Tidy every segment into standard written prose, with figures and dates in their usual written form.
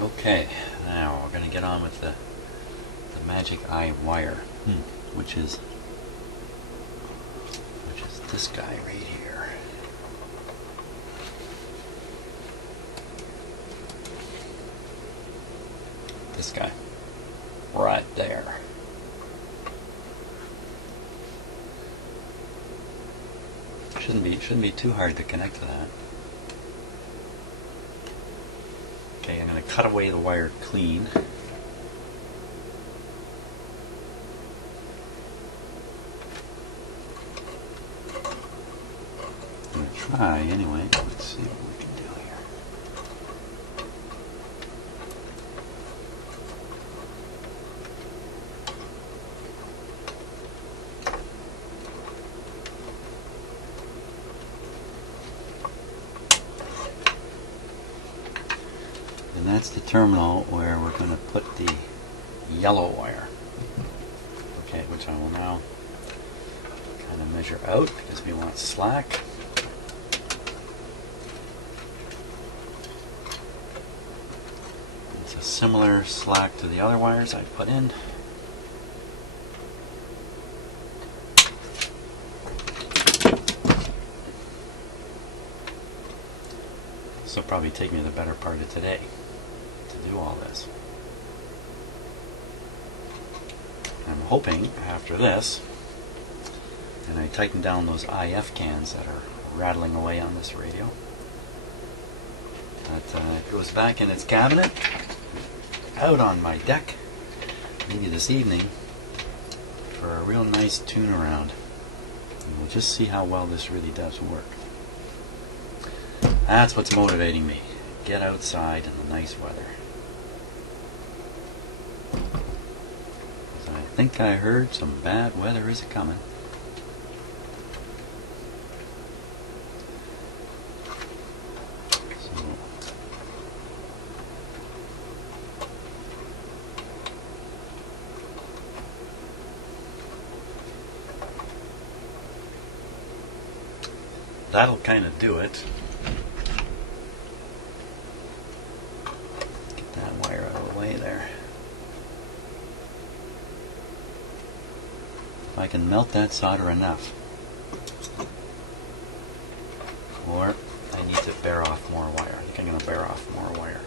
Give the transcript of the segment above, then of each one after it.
Okay, now we're going to get on with the magic eye wire, which is this guy right here. This guy right there. Shouldn't be too hard to connect to that. Okay, I'm going to cut away the wire clean. I'm going to try anyway. Let's see what we can do here. And that's the terminal where we're going to put the yellow wire. Okay, which I will now kind of measure out because we want slack. It's a similar slack to the other wires I put in. This will probably take me the better part of today to do all this. I'm hoping after this, and I tighten down those IF cans that are rattling away on this radio, that it goes back in its cabinet, out on my deck, maybe this evening, for a real nice tune around. And we'll just see how well this really does work. That's what's motivating me. Get outside in the nice weather. I think I heard some bad weather is coming. So that'll kind of do it. Get that wire out of the way there. If I can melt that solder enough, or I need to bare off more wire. I think I'm going to bare off more wire.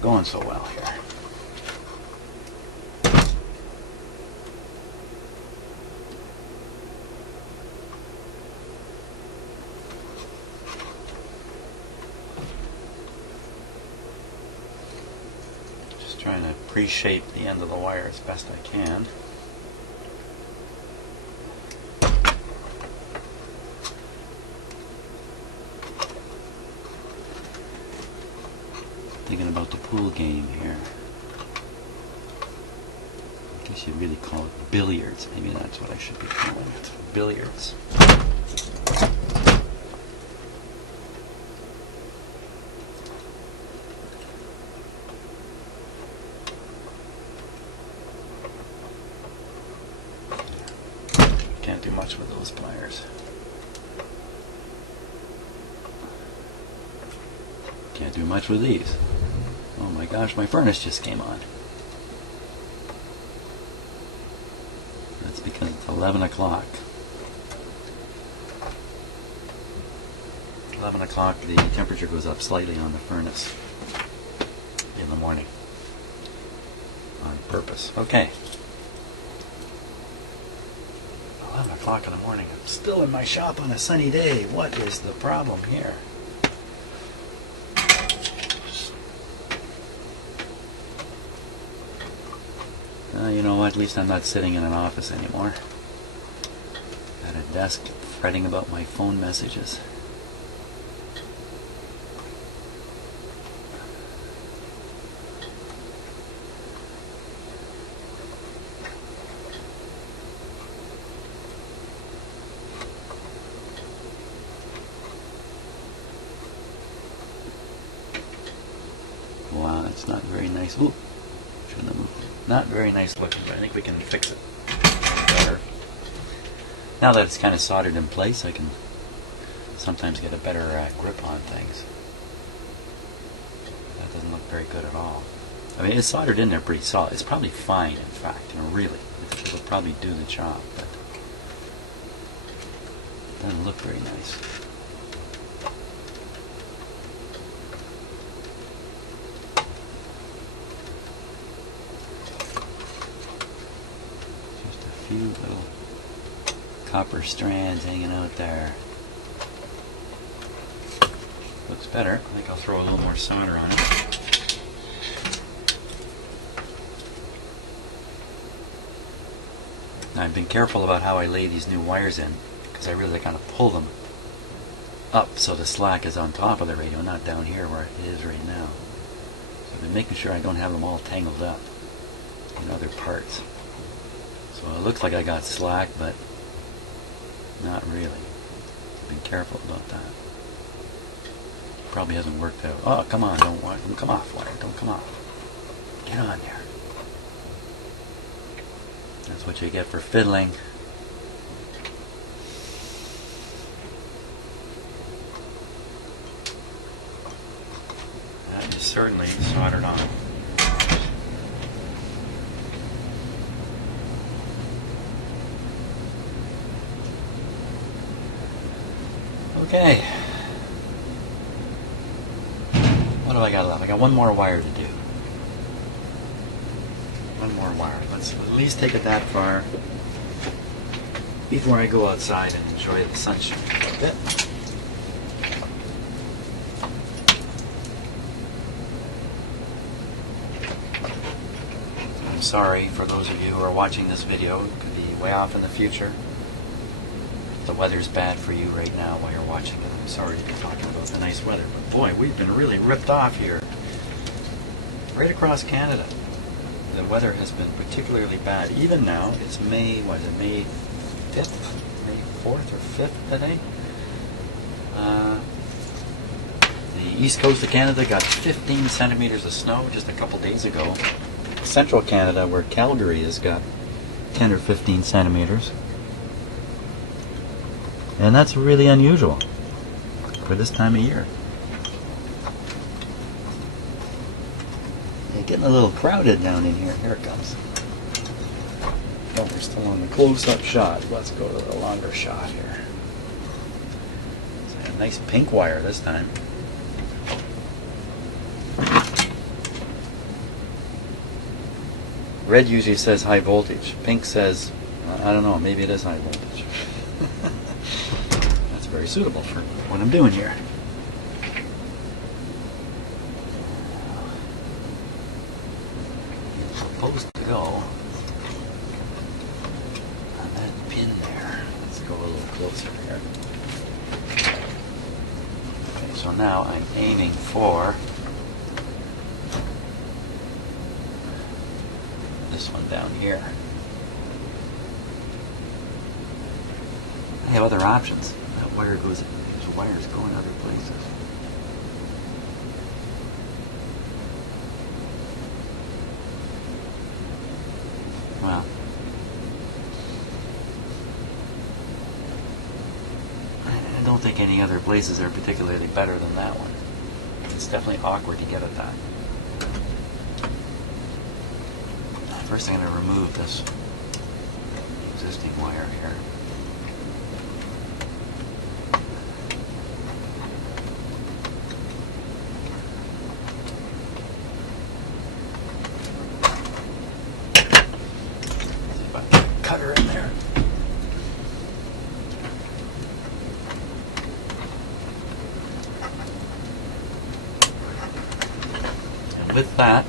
Going so well here. Just trying to pre-shape the end of the wire as best I can. Thinking about the pool game here. I guess you'd really call it billiards. Maybe that's what I should be calling it. Billiards. Can't do much with those pliers. Can't do much with these. Oh my gosh, my furnace just came on. That's because it's 11 o'clock. 11 o'clock, the temperature goes up slightly on the furnace in the morning. On purpose. Okay. 11 o'clock in the morning. I'm still in my shop on a sunny day. What is the problem here? You know what, at least I'm not sitting in an office anymore at a desk fretting about my phone messages. Wow, that's not very nice. Ooh, shouldn't have moved. Not very nice looking, but I think we can fix it better. Now that it's kind of soldered in place, I can sometimes get a better grip on things. That doesn't look very good at all. I mean, it's soldered in there pretty solid. It's probably fine, in fact, really. It'll probably do the job, but it doesn't look very nice. Few little copper strands hanging out there. Looks better. I think I'll throw a little more solder on it. Now, I've been careful about how I lay these new wires in, because I really kind of pull them up so the slack is on top of the radio, not down here where it is right now. So I've been making sure I don't have them all tangled up in other parts. So it looks like I got slack, but not really. Been careful about that. Probably hasn't worked out. Oh, come on, don't come off, wire. Don't come off. Get on there. That's what you get for fiddling. That is certainly soldered on. Okay. What do I got left? I got one more wire to do. One more wire. Let's at least take it that far before I go outside and enjoy the sunshine a bit. I'm sorry for those of you who are watching this video. It could be way off in the future. The weather's bad for you right now while you're watching it. I'm sorry to be talking about the nice weather, but boy, we've been really ripped off here. Right across Canada, the weather has been particularly bad. Even now, it's May, what is it, May 5th? May 4th or 5th today? The east coast of Canada got 15 centimeters of snow just a couple days ago. Central Canada, where Calgary is, got 10 or 15 centimeters. And that's really unusual for this time of year. It's getting a little crowded down in here. Here it comes. Oh, we're still on the close-up shot. Let's go to the longer shot here. It's a nice pink wire this time. Red usually says high voltage. Pink says, I don't know, maybe it is high voltage. Very suitable for what I'm doing here. It's supposed to go on that pin there. Let's go a little closer here. Okay, so now I'm aiming for this one down here. I have other options. Wire goes, these wires go in other places. Well, I don't think any other places are particularly better than that one. It's definitely awkward to get at that. First I'm going to remove this existing wire here. Cutter in there. And with that,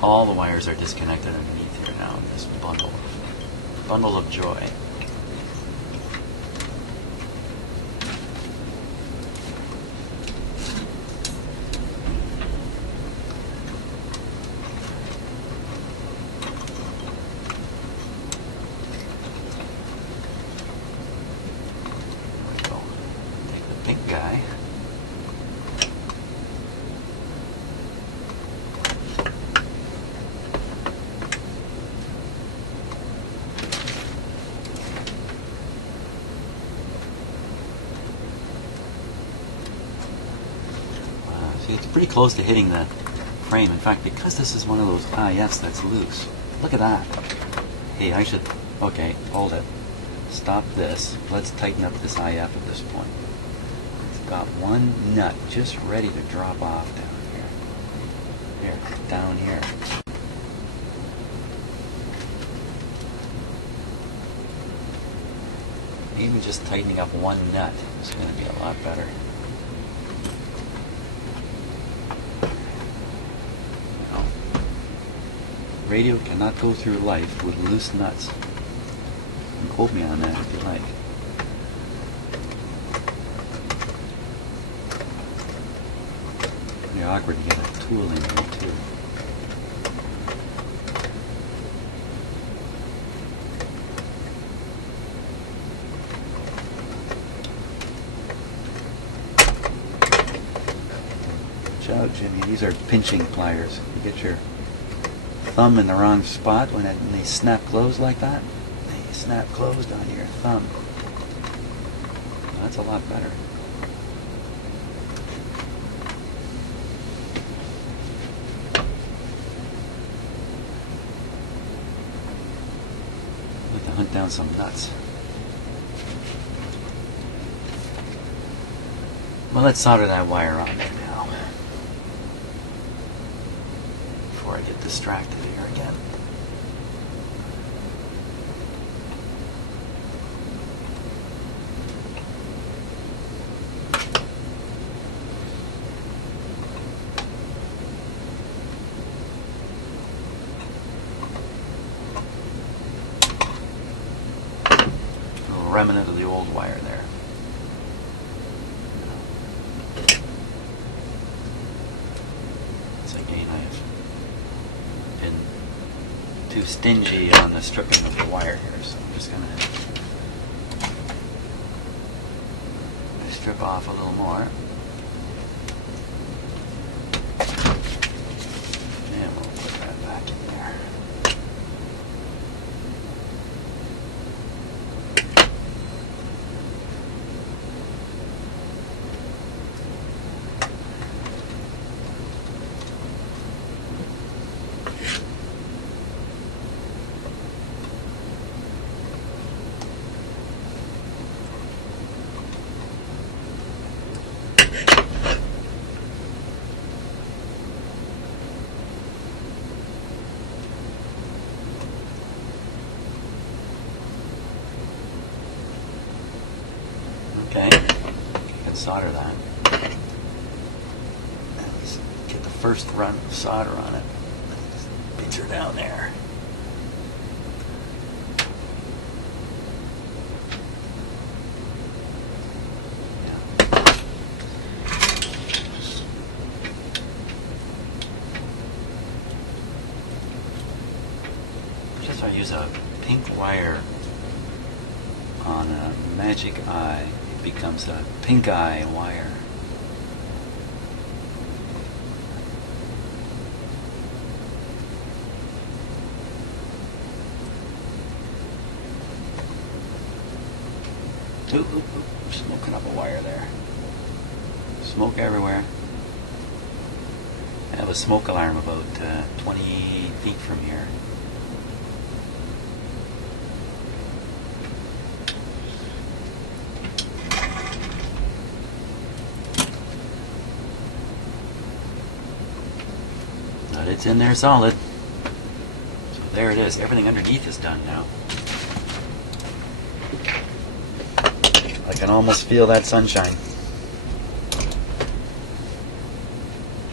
All the wires are disconnected underneath here now in this bundle of joy. Take the pink guy. It's pretty close to hitting the frame. In fact, because this is one of those IFs that's loose. Look at that. Hey, I should... Okay, hold it. Stop this. Let's tighten up this IF at this point. It's got one nut just ready to drop off down here. Here, down here. Even just tightening up one nut is going to be a lot better. Radio cannot go through life with loose nuts. You can quote me on that if you like. Pretty awkward to get a tool in here too. Watch out, Jimmy. These are pinching pliers. You get your thumb in the wrong spot when they snap closed like that. They snap closed on your thumb. That's a lot better. I'd like to hunt down some nuts. Well, let's solder that wire on there now. Before I get distracted here again. A little remnant of the old wire there. Once again, I have been too stingy on the stripping of the wire here, so I'm just going to strip off a little more. And we'll put that back in there. Okay, you can solder that. Let's get the first run of solder on it. Just pinch her down there. Yeah. Just I use a pink wire on a magic eye. Becomes a pink eye wire. Ooh, smoking up a wire there. Smoke everywhere. I have a smoke alarm about 20 feet from here. But it's in there solid. So there it is. Everything underneath is done now. I can almost feel that sunshine.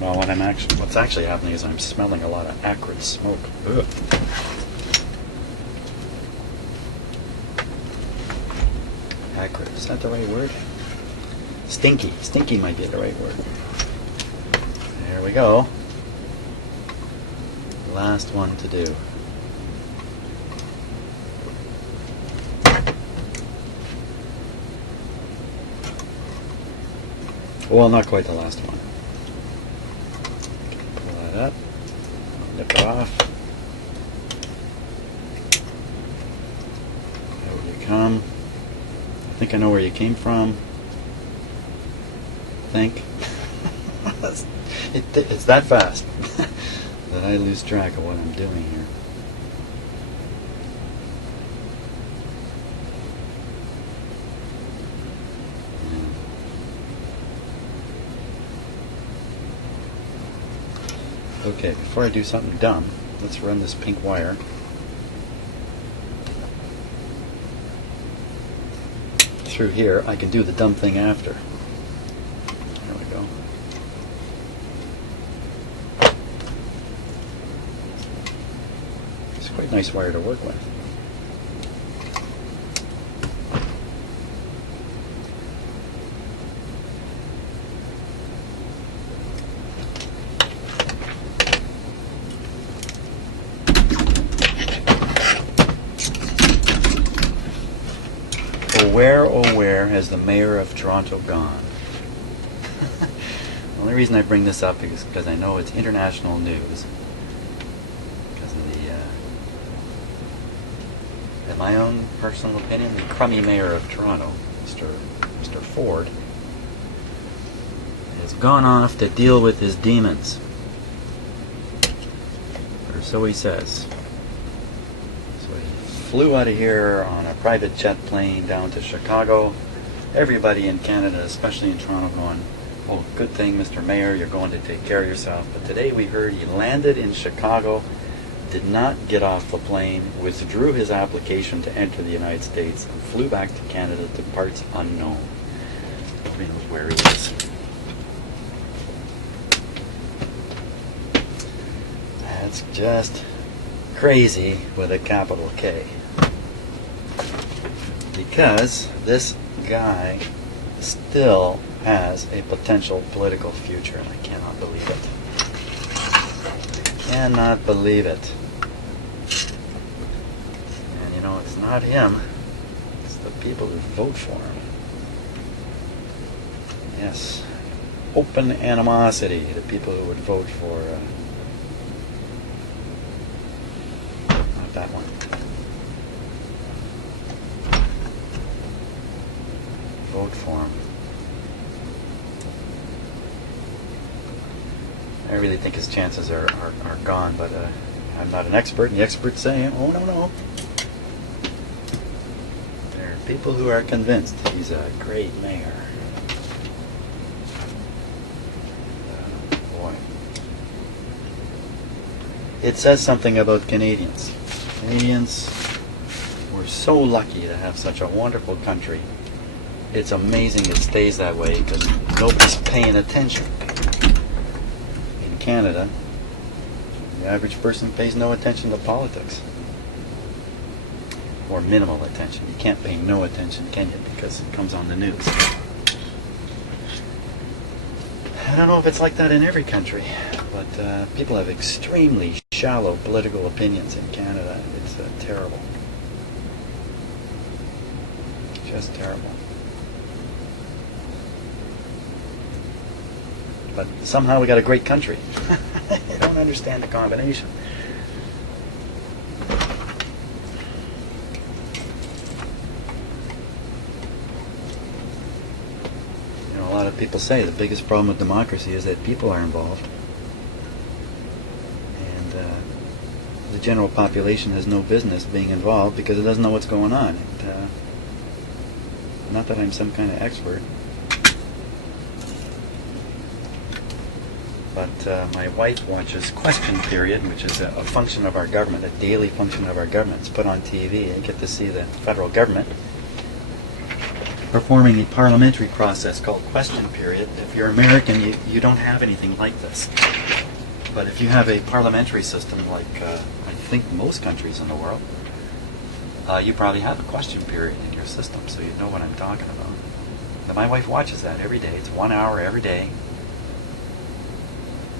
Well, what's actually happening is I'm smelling a lot of acrid smoke. Ugh. Acrid, is that the right word? Stinky. Stinky might be the right word. There we go. Last one to do. Well, not quite the last one. Pull that up. Nip it off. There you come. I think I know where you came from. It's that fast that I lose track of what I'm doing here. Okay, before I do something dumb, let's run this pink wire through here. I can do the dumb thing after. There we go. It's quite a nice wire to work with. Oh, where has the mayor of Toronto gone? The only reason I bring this up is because I know it's international news. Because of in my own personal opinion, the crummy mayor of Toronto, Mr. Ford, has gone off to deal with his demons. Or so he says. Flew out of here on a private jet plane down to Chicago. Everybody in Canada, especially in Toronto, going, oh, good thing, Mr. Mayor, you're going to take care of yourself. But today we heard he landed in Chicago, did not get off the plane, withdrew his application to enter the United States, and flew back to Canada to parts unknown. Nobody knows where he is. That's just crazy with a capital K. Because this guy still has a potential political future, and I cannot believe it. Cannot believe it. And you know, it's not him, it's the people who vote for him. Yes. Open animosity, the people who would vote for not that one. Vote for him. I really think his chances are gone, but I'm not an expert, and the experts say, oh, no. There are people who are convinced he's a great mayor. Boy. It says something about Canadians. Canadians, we're so lucky to have such a wonderful country. It's amazing it stays that way because nobody's paying attention. In Canada, the average person pays no attention to politics. Or minimal attention. You can't pay no attention, can you? Because it comes on the news. I don't know if it's like that in every country, but people have extremely shallow political opinions in Canada. It's terrible. Just terrible. But somehow we got a great country. I don't understand the combination. You know, a lot of people say the biggest problem with democracy is that people are involved. And the general population has no business being involved because it doesn't know what's going on. And, not that I'm some kind of expert. But my wife watches Question Period, which is a function of our government, a daily function of our government. It's put on TV. I get to see the federal government performing a parliamentary process called question period. If you're American, you don't have anything like this. But if you have a parliamentary system like I think most countries in the world, you probably have a question period in your system, so you know what I'm talking about. But my wife watches that every day. It's 1 hour every day.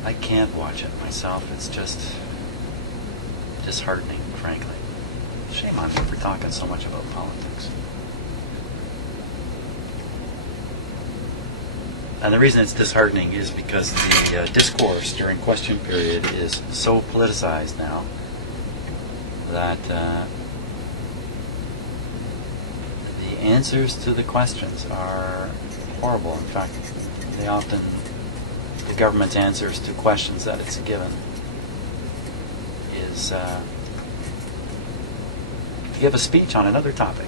I can't watch it myself. It's just disheartening, frankly. Shame on me for talking so much about politics. And the reason it's disheartening is because the discourse during question period is so politicized now that the answers to the questions are horrible. In fact, the government's answers to questions that it's given is to give a speech on another topic.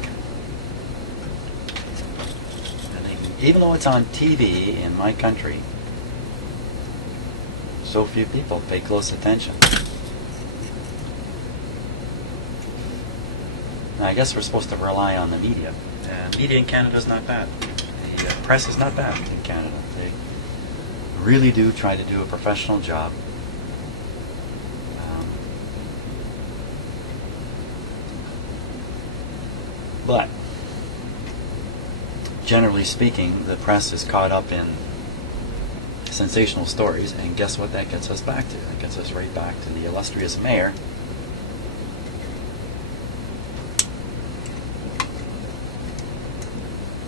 Even though it's on TV in my country, so few people pay close attention. Now, I guess we're supposed to rely on the media. Media in Canada is not bad. The press is not bad in Canada. They really do try to do a professional job. But generally speaking, the press is caught up in sensational stories, and guess what that gets us back to? It gets us right back to the illustrious mayor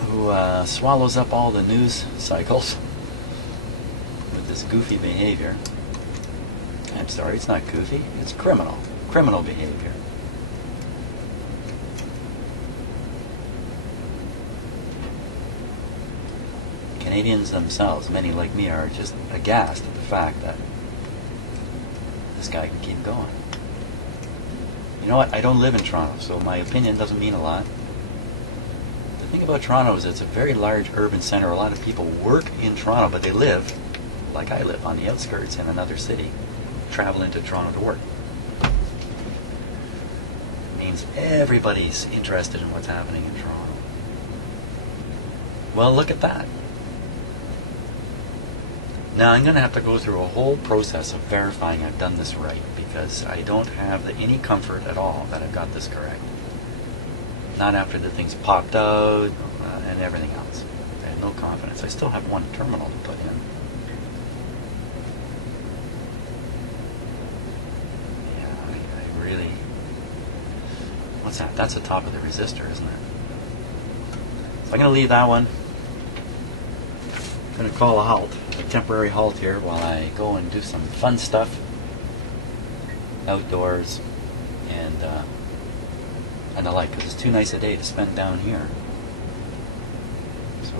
who swallows up all the news cycles with this goofy behavior. I'm sorry, it's not goofy, it's criminal behavior. Canadians themselves, many like me, are just aghast at the fact that this guy can keep going. You know what? I don't live in Toronto, so my opinion doesn't mean a lot. The thing about Toronto is it's a very large urban center. A lot of people work in Toronto, but they live, like I live, on the outskirts in another city, travel into Toronto to work. It means everybody's interested in what's happening in Toronto. Well, look at that. Now I'm going to have to go through a whole process of verifying I've done this right, because I don't have any comfort at all that I've got this correct. Not after the things popped out and everything else. I have no confidence. I still have one terminal to put in. Yeah, I really... What's that? That's the top of the resistor, isn't it? So I'm going to leave that one. I'm going to call a halt, a temporary halt here, while I go and do some fun stuff outdoors and the like, because it's too nice a day to spend down here. So,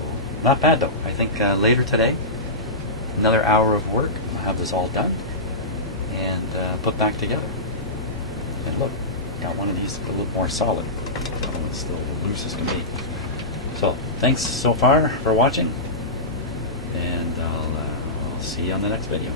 not bad though. I think later today, another hour of work, I'll have this all done and put back together. And look, got one of these to look more solid. The other one's still loose as can be. So, thanks so far for watching. And I'll see you on the next video.